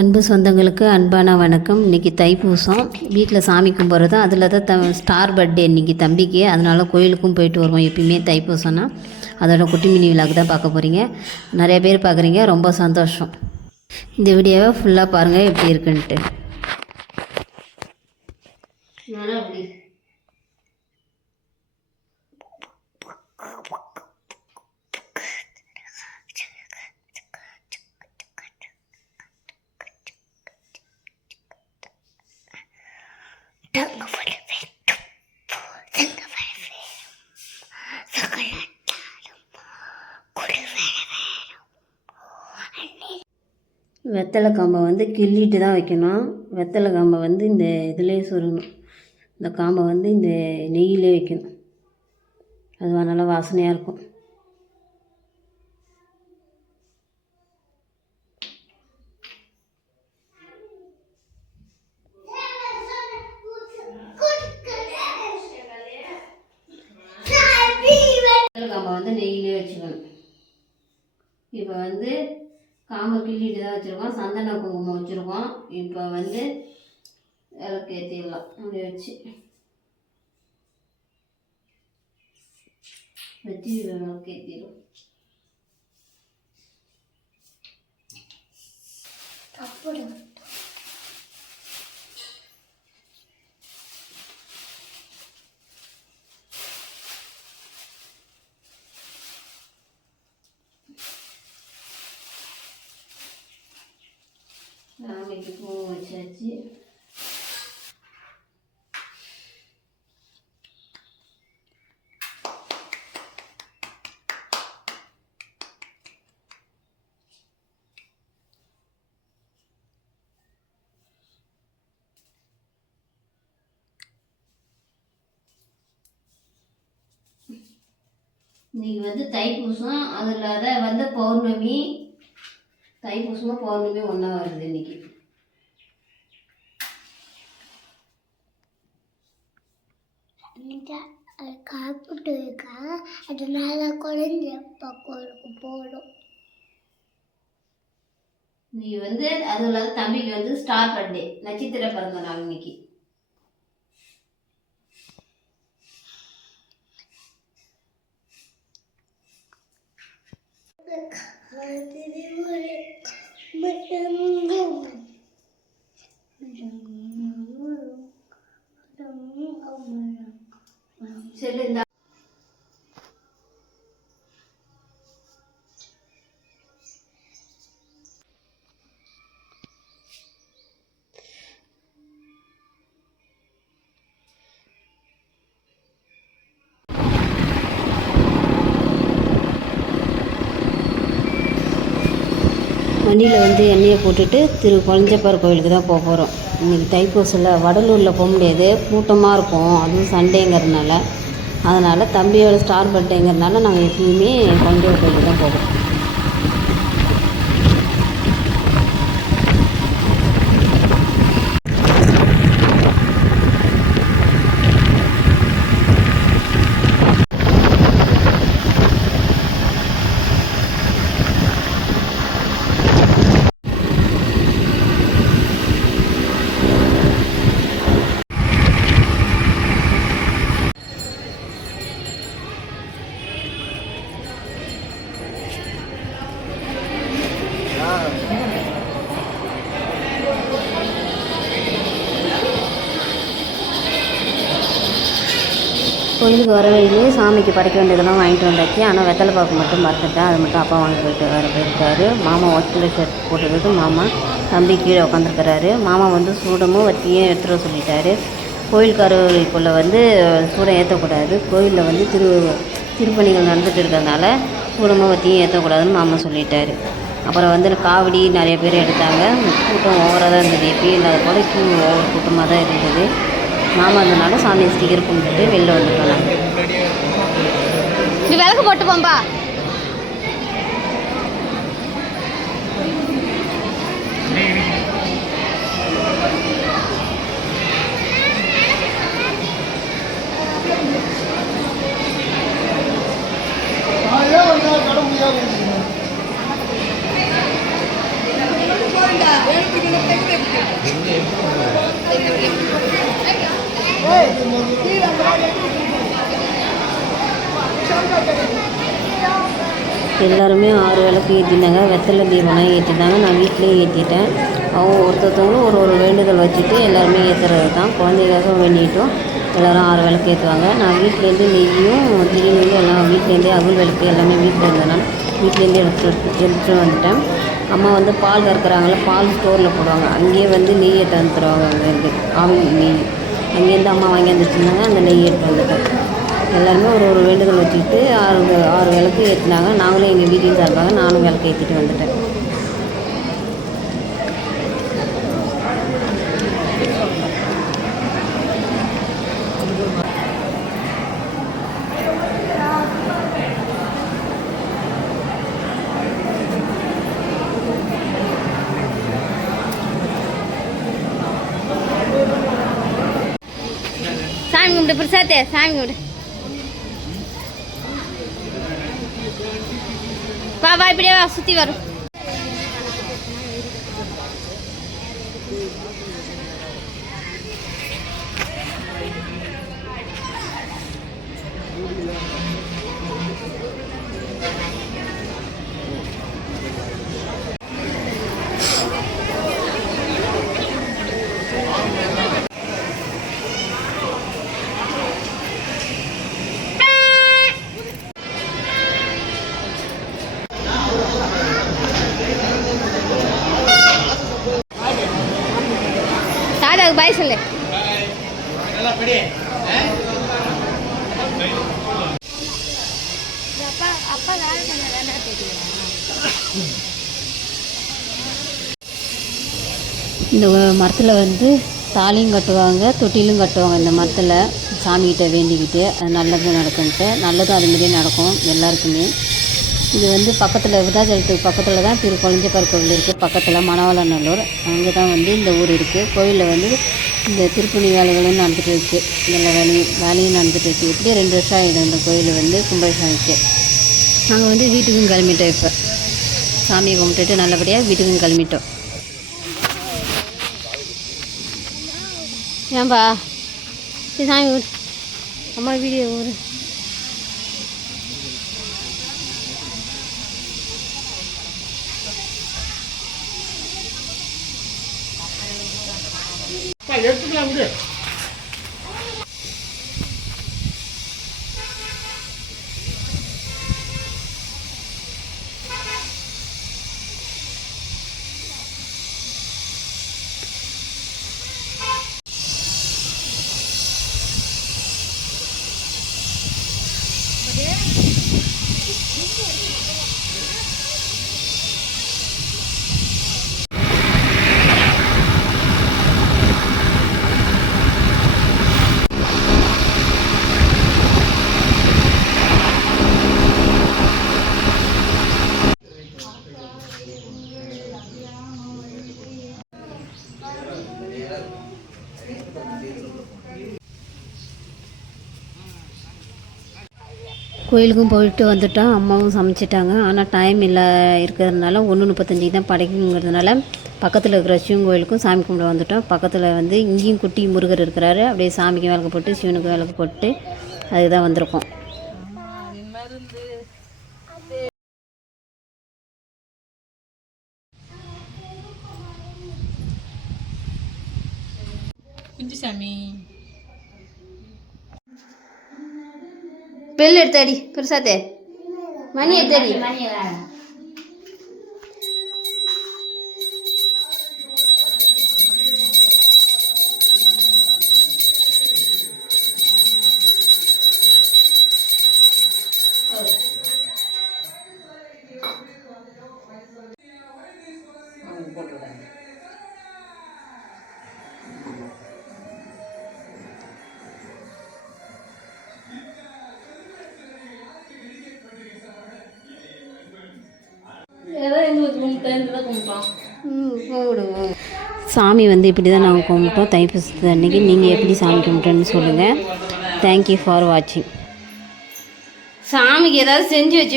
அன்பு சொந்தங்களுக்கு அன்பான வணக்கம். இன்றைக்கி தைப்பூசம். வீட்டில் சாமி கும்பிட்றது அதில் தான் த ஸ்டார் பர்த்டே இன்றைக்கி தம்பிக்கு. அதனால் கோயிலுக்கும் போயிட்டு வருவோம் எப்பயுமே தைப்பூசம்னா. அதோட குட்டி மினி விழாக்கு தான் பார்க்க போகிறீங்க நிறைய பேர் பார்க்குறீங்க. ரொம்ப சந்தோஷம். இந்த வீடியோவை ஃபுல்லாக பாருங்கள் எப்படி இருக்குன்ட்டு. வெத்தலை காம்பை வந்து கிள்ளிட்டு தான் வைக்கணும். வெத்தலை காம்பை வந்து இந்த இதுலேயே சொருகணும் இந்த காம்பை வந்து இந்த நெய்யிலே வைக்கணும். அது நல்லா வாசனையாக இருக்கும். வெத்தலை காம்பை வந்து நெய்யிலே வச்சுக்கணும். இப்போ வந்து நாங்கள் கிள்ளிட்டு தான் வச்சுருக்கோம். சந்தன குங்குமம் வச்சுருக்கோம். இப்போ வந்து விளக்கு ஏற்றிடலாம் அப்படி வச்சு. வச்சு விளக்கு ஏற்றிடும் சாமிக்கு வச்சாச்சு இன்னைக்கு வந்து தைப்பூசம் அதில் தான் வந்து பௌர்ணமி தைப்பூசமும் பௌர்ணமி ஒன்றா வருது இன்னைக்கு. காப்பிட்டு இருக்கா அதனால குழந்தை பக்கம் போடும் நீ வந்து அது இல்லாத தம்பிக்கு வந்து ஸ்டார் பர்த்டே நட்சத்திர பிறந்த நாள் இன்னைக்கு சரி இந்த வண்டியில் வந்து எண்ணெயை போட்டுட்டு திரு குழஞ்சப்பார் கோயிலுக்கு தான் போக போகிறோம் இன்றைக்கி தைப்பூசில் வடலூரில் போக முடியாது. கூட்டமாக இருக்கும். அதுவும் சண்டேங்கிறதுனால. அதனால் தம்பியோட ஸ்டார் பர்த்டேங்கிறதுனால நாங்கள் எப்பயுமே கொண்டு கோயிலுக்கு தான் போகிறோம் கோயிலுக்கு வர வழியிலே சாமிக்கு படைக்க வேண்டியதெல்லாம் வாங்கிட்டு வந்தாச்சு. ஆனால் வெத்தலை பாக்கு மட்டும் மறந்துட்டேன். அது மட்டும் அப்பா வாங்கி போயிட்டு வர போயிருக்காரு. மாமா ஒட்டில் ஷர்ட் போட்டதுக்கு மாமா தம்பி கீழே உட்காந்துருக்கிறாரு மாமா வந்து சூடமும் வத்தியும் எடுத்துகிட்டு சொல்லிட்டாரு. கோயில் வந்து சூடம் ஏற்றக்கூடாது கோயிலில் வந்து திரு திருப்பணிகள் நடந்துட்டு இருக்கிறதுனால சூடமும் வத்தியும் ஏற்றக்கூடாதுன்னு மாமா சொல்லிட்டாரு. அப்புறம் வந்து காவடி நிறைய பேர் எடுத்தாங்க. கூட்டம் ஓவராக தான் இருந்தது. எப்பயும் இல்லாத போல் கியூ ஓவர் கூட்டமாக தான் இருந்தது. மாமா இருந்தனால சாமி ஸ்டிக்கர் கும்பிட்டுட்டு வெளில வந்துட்டோம் நாங்கள் நீ விளக்கு போட்டு போம்பா. வேணுத்துக்கு எல்லாருமே ஆறு விளக்கு ஏற்றினாங்க வெத்தலை தீபம்லாம் ஏற்றிட்டாங்க நான் வீட்டிலேயே ஏற்றிட்டேன் அவங்க ஒருத்தவங்களும் ஒரு ஒரு வேண்டுதல் வச்சுட்டு எல்லாருமே ஏற்றுறது தான் குழந்தைக்காக வேண்டிட்டோம் எல்லோரும் ஆறு விளக்கு ஏற்றுவாங்க நான் வீட்டிலேருந்து நெய்யும் திருநெல்லும் எல்லாம் வீட்டிலேருந்தே அகுல் விளக்கு எல்லாமே வீட்டில் இருந்ததுனால வீட்லேருந்து எடுத்து எடுத்துகிட்டு வந்துட்டேன். அம்மா வந்து பால் கறக்குறாங்கள பால் ஸ்டோரில் போடுவாங்க. அங்கேயே வந்து நெய் எடுத்து வந்துடுவாங்க அங்கேருந்து ஆவி நெய். அங்கேருந்து அம்மா வாங்கி வந்துச்சுருந்தாங்க அந்த நெய் எடுத்து வந்துட்டேன். எல்லாருமே ஒரு ஒரு வேண்டுதல் வச்சுக்கிட்டு ஆறு ஆறு விளக்கு ஏற்றினாங்க நாங்களும் எங்கள் வீட்டில் சார்பாக நானும் விளக்கு ஏற்றிட்டு வந்துட்டேன். சாமி கும்பிடு பிரசாத்தே சாமி கும்பிடு. வா இப்படியே சுற்றி வரும். அப்பா அப்பா வேலை பண்ண வேணா தெரியும் இந்த மரத்தில் வந்து தாலியும் கட்டுவாங்க தொட்டிலும் கட்டுவாங்க இந்த மரத்தில். சாமிகிட்ட வேண்டிக்கிட்டு அது நல்லது நடக்கும்ட்டு. நல்லதும் அதுமாரியே நடக்கும் எல்லாருக்குமே. இது வந்து பக்கத்தில் விருதாச்சலத்துக்கு பக்கத்தில் தான் திரு கொளஞ்சப்பர் கோவில் இருக்குது பக்கத்தில் மணவாளநல்லூர். அங்கே தான் வந்து இந்த ஊர் இருக்குது கோவிலில் வந்து இந்த திருப்பணி வேலைகளும் நடந்துட்டு இருக்குது எல்லா வேலையும் வேலையும் நடந்துட்டு இருக்குது இப்படியே ரெண்டு வருஷம் ஆகிடும் இந்த கோயில் வந்து கும்பாபிஷேகத்துக்கு நாங்கள் வந்து வீட்டுக்கும் கிளம்பிட்டோம் இப்போ. சாமியை கும்பிட்டுட்டு நல்லபடியாக வீட்டுக்கும் கிளம்பிட்டோம். ஏன்பா சாமி அம்மா வீடியோ ஒரு 菜籽是不粘不 கோயிலுக்கும் போயிட்டு வந்துட்டோம் அம்மாவும் சமைச்சிட்டாங்க. ஆனால் டைம் இல்லை இருக்கிறதுனால ஒன்று முப்பத்தஞ்சுக்கு தான் படைக்குங்கிறதுனால பக்கத்தில் இருக்கிற சிவன் கோயிலுக்கும் சாமி கும்பிட வந்துட்டோம் பக்கத்தில் வந்து இங்கேயும் குட்டி முருகர் இருக்கிறாரு. அப்படியே சாமிக்கு விளக்கு போட்டு சிவனுக்கு விளக்கு போட்டு அதுக்கு தான் வந்திருக்கோம். குஞ்சுசாமி. பெல் எடுத்தாடி பெருசாத்தே. மணி எடுத்தாடி சாமி வந்து இப்படி தான் நாங்கள் கும்பிட்டோம் தைப்பூசத்து அன்னைக்கு நீங்கள் எப்படி சாமி கும்பிட்டோன்னு சொல்லுங்கள் தேங்க்யூ ஃபார் வாட்சிங் சாமிக்கு ஏதாவது செஞ்சு வச்சு